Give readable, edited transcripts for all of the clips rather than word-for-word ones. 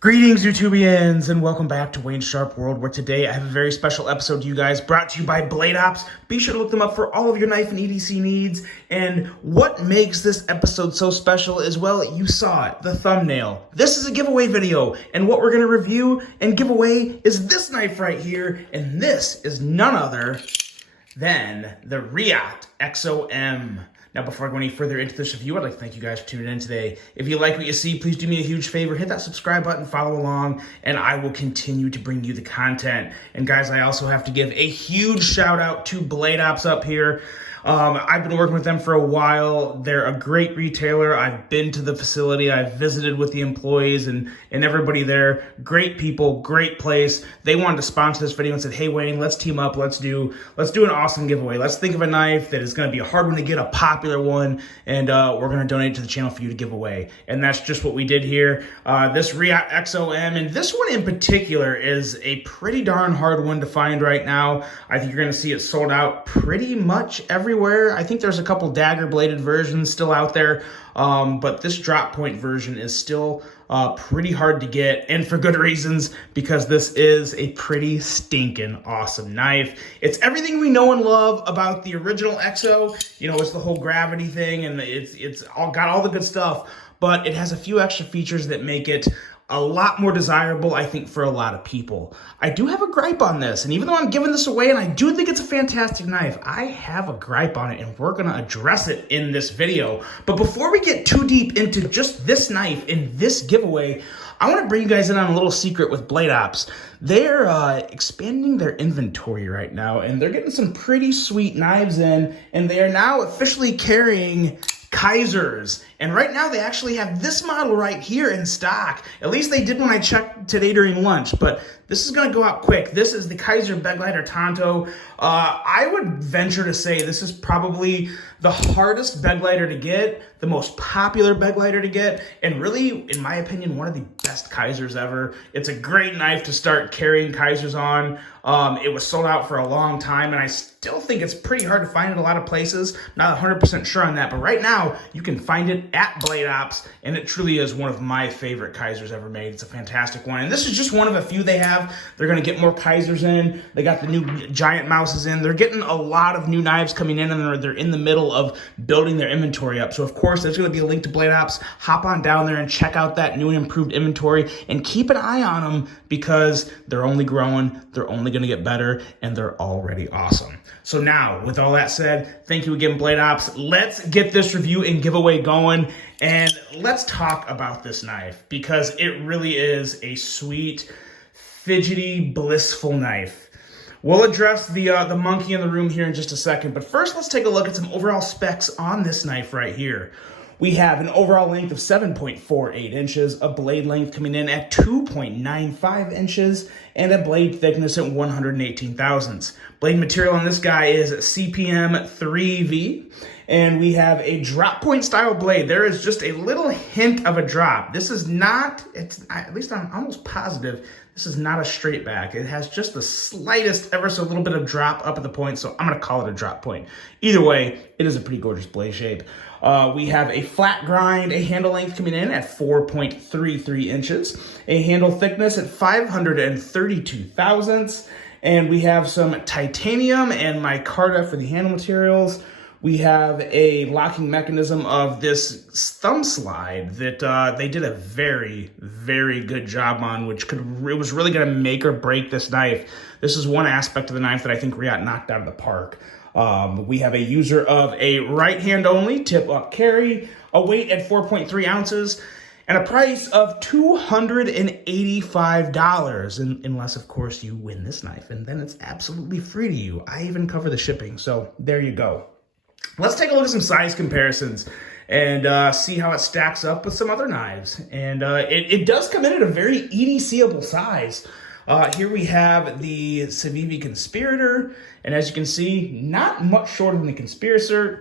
Greetings, YouTubians, and welcome back to Wayne's Sharp World, where today I have a very special episode to you guys, brought to you by Blade Ops. Be sure to look them up for all of your knife and EDC needs. And what makes this episode so special is, well, you saw it, the thumbnail. This is a giveaway video, and what we're going to review and give away is this knife right here, and this is none other than the Reate EXO-M. Now, before I go any further into this review, I'd like to thank you guys for tuning in today. If you like what you see, please do me a huge favor. Hit that subscribe button, follow along, and I will continue to bring you the content. And guys, I also have to give a huge shout out to Blade Ops up here. I've been working with them for a while. They're a great retailer. I've been to the facility. I've visited with the employees and everybody there. Great people, great place. They wanted to sponsor this video and said, hey, Wayne, let's team up. Let's do an awesome giveaway. Let's think of a knife that is going to be a hard one to get, a popular one, and we're going to donate to the channel for you to give away. And that's just what we did here. This Reate EXO-M, and this one in particular is a pretty darn hard one to find right now. I think you're going to see it sold out pretty much everywhere. I think there's a couple dagger bladed versions still out there, but this drop point version is still pretty hard to get, and for good reasons, because this is a pretty stinking awesome knife. It's everything we know and love about the original EXO. You know, it's the whole gravity thing, and it's all got all the good stuff, but it has a few extra features that make it a lot more desirable, I think, for a lot of people. I do have a gripe on this, and even though I'm giving this away and I do think it's a fantastic knife, I have a gripe on it, and we're gonna address it in this video. But before we get too deep into just this knife in this giveaway, I wanna bring you guys in on a little secret with Blade Ops. They're expanding their inventory right now, and they're getting some pretty sweet knives in, and they are now officially carrying Kaisers. And right now they actually have this model right here in stock. At least they did when I checked today during lunch, but this is gonna go out quick. This is the Kaiser Begleiter Tanto. I would venture to say this is probably the hardest Begleiter to get, the most popular Begleiter to get, and really, in my opinion, one of the best Kaisers ever. It's a great knife to start carrying Kaisers on. It was sold out for a long time, and I still think it's pretty hard to find in a lot of places. Not 100% sure on that, but right now you can find it at Blade Ops, and it truly is one of my favorite Kaisers ever made. It's a fantastic one, and this is just one of a few they have. They're going to get more Kaisers in. They got the new giant mouses in. They're getting a lot of new knives coming in, and they're in the middle of building their inventory up. So of course there's going to be a link to Blade Ops. Hop on down there and check out that new and improved inventory, and keep an eye on them because they're only growing, they're only going to get better, and they're already awesome. So now, with all that said, thank you again, Blade Ops. Let's get this review and giveaway going, and let's talk about this knife because it really is a sweet, fidgety, blissful knife. We'll address the monkey in the room here in just a second, but first let's take a look at some overall specs on this knife right here. We have an overall length of 7.48 inches, a blade length coming in at 2.95 inches, and a blade thickness at 118 thousandths. Blade material on this guy is CPM 3V, and we have a drop point style blade. There is just a little hint of a drop. This is not, at least I'm almost positive, this is not a straight back. It has just the slightest, ever so little bit of drop up at the point, so I'm gonna call it a drop point. Either way, it is a pretty gorgeous blade shape. We have a flat grind, a handle length coming in at 4.33 inches, a handle thickness at 532 thousandths, and we have some titanium and micarta for the handle materials. We have a locking mechanism of this thumb slide that they did a very, very good job on, which it was really going to make or break this knife. This is one aspect of the knife that I think Reate knocked out of the park. We have a user of a right hand only tip up carry, a weight at 4.3 ounces, and a price of $285, unless of course you win this knife, and then it's absolutely free to you. I even cover the shipping, so there you go. Let's take a look at some size comparisons and see how it stacks up with some other knives. And it does come in at a very EDC-able size. Here we have the Civivi Conspirator, and as you can see, not much shorter than the Conspirator.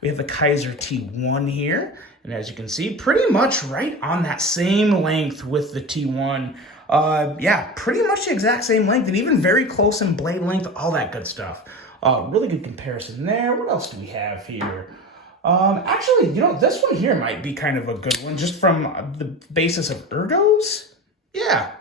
We have the Kaiser T1 here, and as you can see, pretty much right on that same length with the T1. Yeah, pretty much the exact same length, and even very close in blade length, all that good stuff. Really good comparison there. What else do we have here? Actually, this one here might be kind of a good one, just from the basis of ergos. Yeah.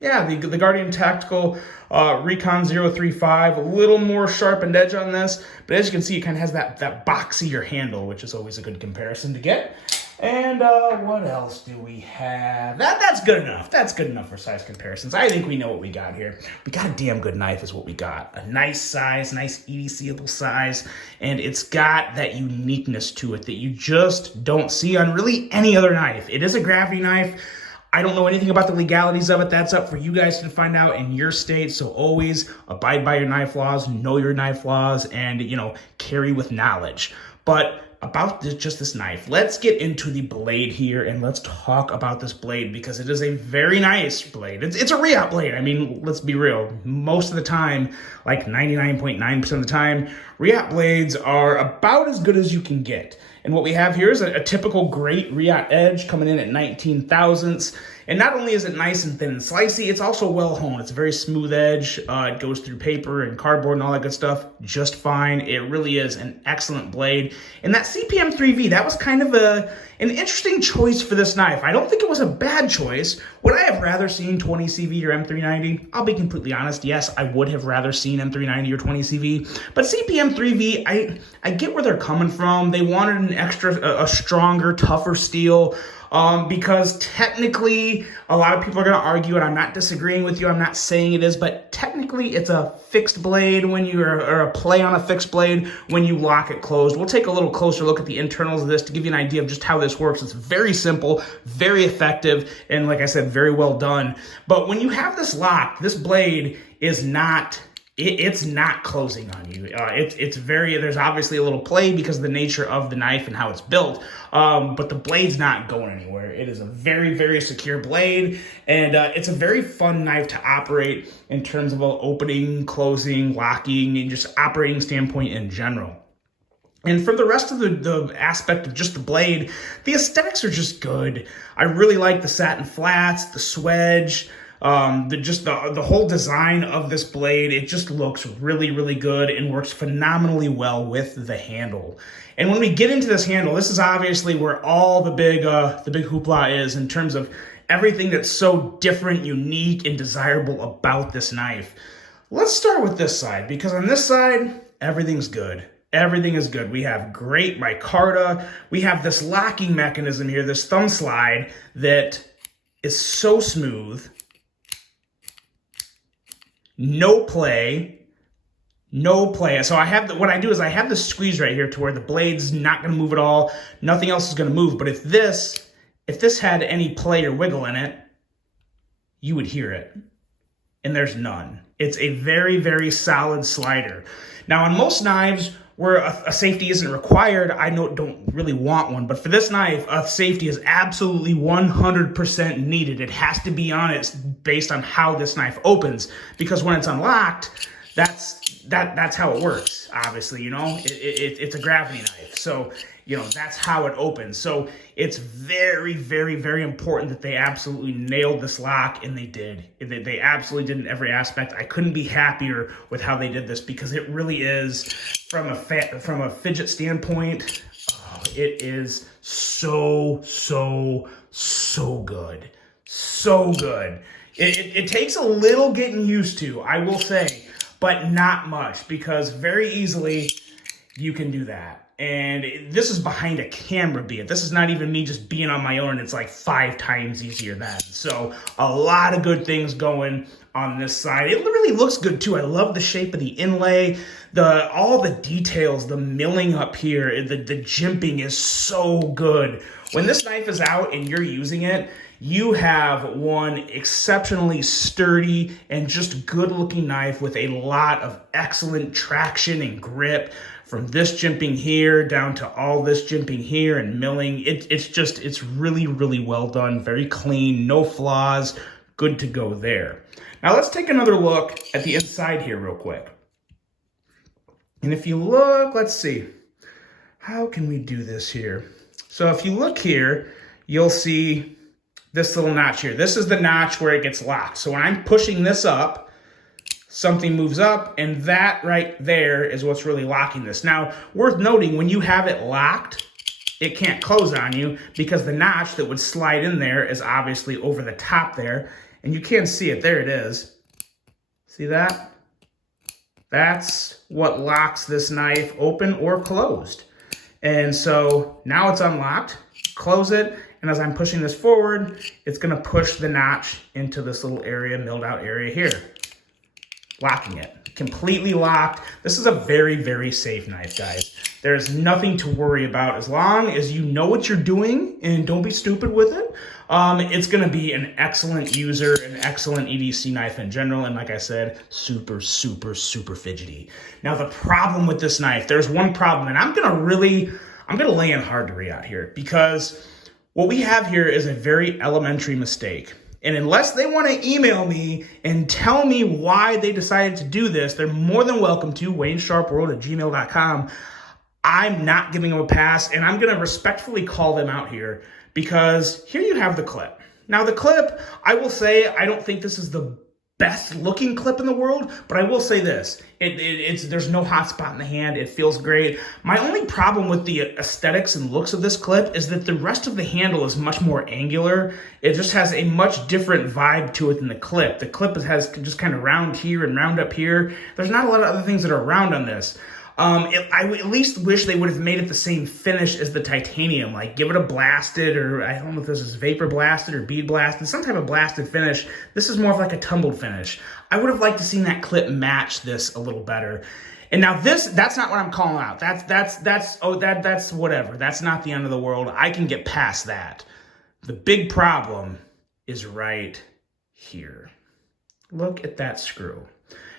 Yeah, the Guardian Tactical Recon 035, a little more sharpened edge on this, but as you can see, it kind of has that boxier handle, which is always a good comparison to get. And what else do we have? That's good enough. That's good enough for size comparisons. I think we know what we got here. We got a damn good knife is what we got. A nice size, nice EDC-able size, and it's got that uniqueness to it that you just don't see on really any other knife. It is a gravity knife. I don't know anything about the legalities of it. That's up for you guys to find out in your state. So always abide by your knife laws, know your knife laws, and, carry with knowledge. But about just this knife, let's get into the blade here and let's talk about this blade because it is a very nice blade. It's a Reate blade. I mean, let's be real. Most of the time, like 99.9% of the time, Reate blades are about as good as you can get. And what we have here is a typical great Reate edge coming in at 19 thousandths. And not only is it nice and thin and slicey, it's also well honed. It's a very smooth edge. It goes through paper and cardboard and all that good stuff just fine. It really is an excellent blade. And that CPM 3V, that was kind of an interesting choice for this knife. I don't think it was a bad choice. Would I have rather seen 20CV or M390? I'll be completely honest. Yes, I would have rather seen M390 or 20CV. But CPM 3V, I get where they're coming from. They wanted a stronger, tougher steel. Because technically, a lot of people are going to argue, and I'm not disagreeing with you, I'm not saying it is, but technically it's a fixed blade or a play on a fixed blade when you lock it closed. We'll take a little closer look at the internals of this to give you an idea of just how this works. It's very simple, very effective, and like I said, very well done. But when you have this locked, this blade is not... It's not closing on you. There's obviously a little play because of the nature of the knife and how it's built, but the blade's not going anywhere. It is a very, very secure blade, and it's a very fun knife to operate in terms of opening, closing, locking, and just operating standpoint in general. And for the rest of the aspect of just the blade, the aesthetics are just good. I really like the satin flats, the swedge, the whole design of this blade. It just looks really, really good and works phenomenally well with the handle. And when we get into this handle, this is obviously where all the big hoopla is in terms of everything that's so different, unique, and desirable about this knife. Let's start with this side, because on this side, everything's good. Everything is good. We have great micarta. We have this locking mechanism here, this thumb slide that is so smooth. No play. So what I do is I have the squeeze right here to where the blade's not going to move at all. Nothing else is going to move. But if this had any play or wiggle in it, you would hear it. And there's none. It's a very, very solid slider. Now, on most knives where a safety isn't required, I don't really want one. But for this knife, a safety is absolutely 100% needed. It has to be on it based on how this knife opens. Because when it's unlocked, that's how it works, obviously, it's a gravity knife. So, that's how it opens. So it's very, very, very important that they absolutely nailed this lock, and they did. They absolutely did in every aspect. I couldn't be happier with how they did this because it really is, from a fidget standpoint, it is so, so, so good. So good. It takes a little getting used to, I will say, but not much, because very easily you can do that. And this is behind a camera beat. This is not even me just being on my own. It's like 5 times easier than. So a lot of good things going on this side. It really looks good too. I love the shape of the inlay, all the details, the milling up here, the jimping is so good. When this knife is out and you're using it, you have one exceptionally sturdy and just good looking knife with a lot of excellent traction and grip. From this jimping here down to all this jimping here and milling, it's really, really well done. Very clean, no flaws, good to go there. Now let's take another look at the inside here real quick. And if you look, let's see, how can we do this here? So if you look here, you'll see this little notch here. This is the notch where it gets locked. So when I'm pushing this up, something moves up, and that right there is what's really locking this. Now, worth noting, when you have it locked, it can't close on you because the notch that would slide in there is obviously over the top there, and you can't see it. There it is. See that? That's what locks this knife open or closed. And so now it's unlocked, close it, and as I'm pushing this forward, it's gonna push the notch into this little area, milled out area here, locking it. Completely locked. This is a very, very safe knife, guys. There's nothing to worry about as long as you know what you're doing and don't be stupid with it. It's gonna be an excellent user, an excellent EDC knife in general, and like I said, super, super, super fidgety. Now the problem with this knife, there's one problem, and I'm gonna lay in hard to Reate here, because what we have here is a very elementary mistake. And unless they want to email me and tell me why they decided to do this, they're more than welcome to, WayneSharpWorld@gmail.com. I'm not giving them a pass, and I'm going to respectfully call them out here, because here you have the clip. Now the clip, I will say, I don't think this is the best looking clip in the world, but I will say this, there's no hot spot in the hand, it feels great. My only problem with the aesthetics and looks of this clip is that the rest of the handle is much more angular. It just has a much different vibe to it than the clip. The clip has just kind of round here and round up here. There's not a lot of other things that are round on this. I at least wish they would have made it the same finish as the titanium, like give it a blasted, or I don't know if this is vapor blasted or bead blasted, some type of blasted finish. This is more of like a tumbled finish. I would have liked to seen that clip match this a little better. And now that's not what I'm calling out. That's whatever. That's not the end of the world. I can get past that. The big problem is right here. Look at that screw.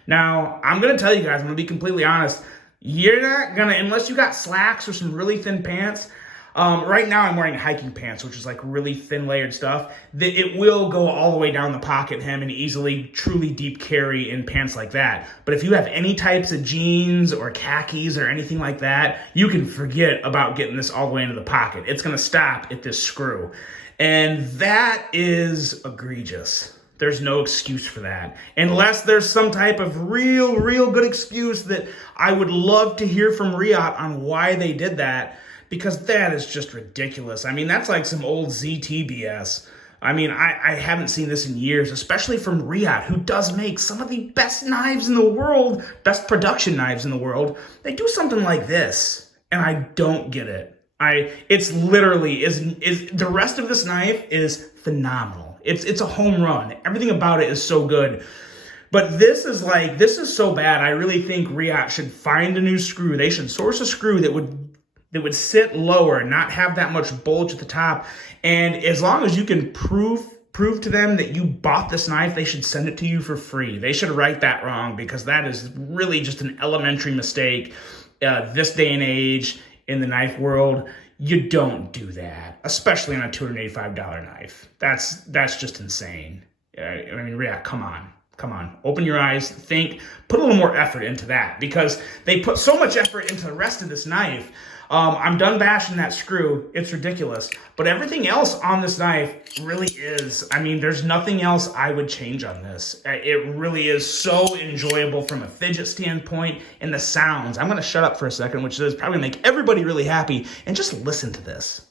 Now, I'm going to tell you guys, I'm going to be completely honest, you're not gonna, unless you got slacks or some really thin pants. Right now I'm wearing hiking pants, which is like really thin layered stuff. That it will go all the way down the pocket hem and easily, truly deep carry in pants like that. But if you have any types of jeans or khakis or anything like that, you can forget about getting this all the way into the pocket. It's gonna stop at this screw. And that is egregious. There's no excuse for that. Unless there's some type of real good excuse that I would love to hear from Reate on why they did that, because that is just ridiculous. I mean, that's like some old ZT BS. I mean, I haven't seen this in years, especially from Reate, who does make some of the best knives in the world, best production knives in the world. They do something like this, and I don't get it. It's literally, the rest of this knife is phenomenal. It's a home run. Everything about it is so good. But this is so bad. I really think Reate should find a new screw. They should source a screw that would sit lower and not have that much bulge at the top. And as long as you can prove to them that you bought this knife, they should send it to you for free. They should right that wrong, because that is really just an elementary mistake. This day and age in the knife world, you don't do that, especially on a $285 knife. That's just insane. I mean, Reate, come on, open your eyes, think, put a little more effort into that, because they put so much effort into the rest of this knife. I'm done bashing that screw. It's ridiculous. But everything else on this knife really is, I mean, there's nothing else I would change on this. It really is so enjoyable from a fidget standpoint, and the sounds. I'm going to shut up for a second, which is probably going to make everybody really happy, and just listen to this.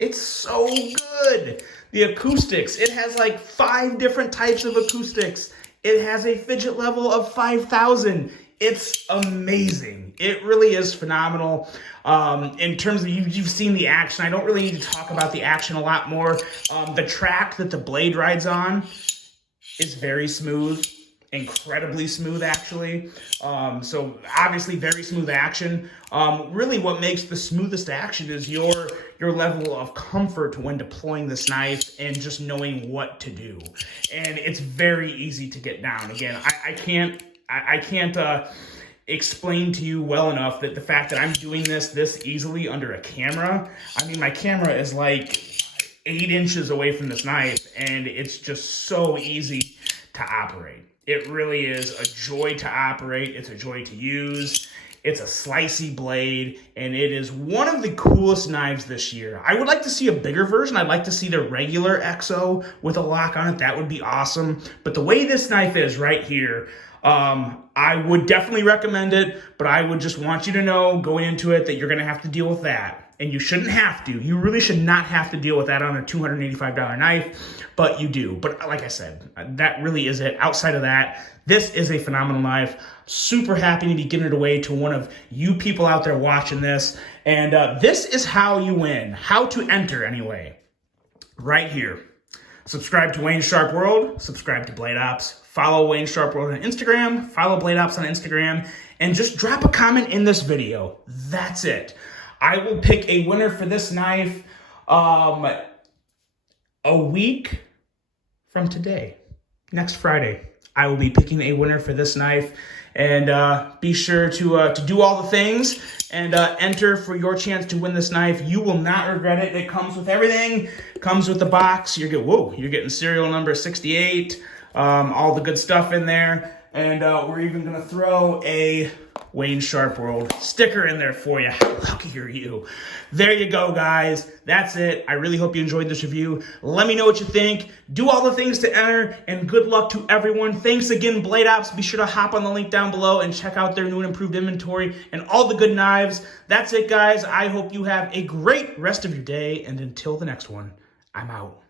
It's so good. The acoustics, it has like 5 different types of acoustics. It has a fidget level of 5,000. It's amazing. It really is phenomenal. In terms of, you've seen the action. I don't really need to talk about the action a lot more. The track that the blade rides on is very smooth. Incredibly smooth, actually. So obviously very smooth action. Really what makes the smoothest action is your level of comfort when deploying this knife and just knowing what to do. And it's very easy to get down. Again, I can't explain to you well enough that the fact that I'm doing this easily under a camera, I mean, my camera is like 8 inches away from this knife, and it's just so easy to operate. It really is a joy to operate. It's a joy to use. It's a slicey blade, and it is one of the coolest knives this year. I would like to see a bigger version. I'd like to see the regular EXO with a lock on it. That would be awesome. But the way this knife is right here, I would definitely recommend it, but I would just want you to know going into it that you're going to have to deal with that. And you shouldn't have to. You really should not have to deal with that on a $285 knife, but you do. But like I said, that really is it. Outside of that, this is a phenomenal knife. Super happy to be giving it away to one of you people out there watching this. And this is how you win. How to enter, anyway. Right here. Subscribe to Wayne Sharp World. Subscribe to Blade Ops. Follow Wayne Sharp World on Instagram. Follow Blade Ops on Instagram. And just drop a comment in this video. That's it. I will pick a winner for this knife a week from today. Next Friday, I will be picking a winner for this knife. And be sure to do all the things and enter for your chance to win this knife. You will not regret it. It comes with everything. It comes with the box. You're getting serial number 68. All the good stuff in there. And we're even going to throw a Wayne Sharp World sticker in there for you. How lucky are you? There you go, guys. That's it. I really hope you enjoyed this review. Let me know what you think. Do all the things to enter, and good luck to everyone. Thanks again, Blade Ops. Be sure to hop on the link down below and check out their new and improved inventory and all the good knives. That's it, guys. I hope you have a great rest of your day, and until the next one, I'm out.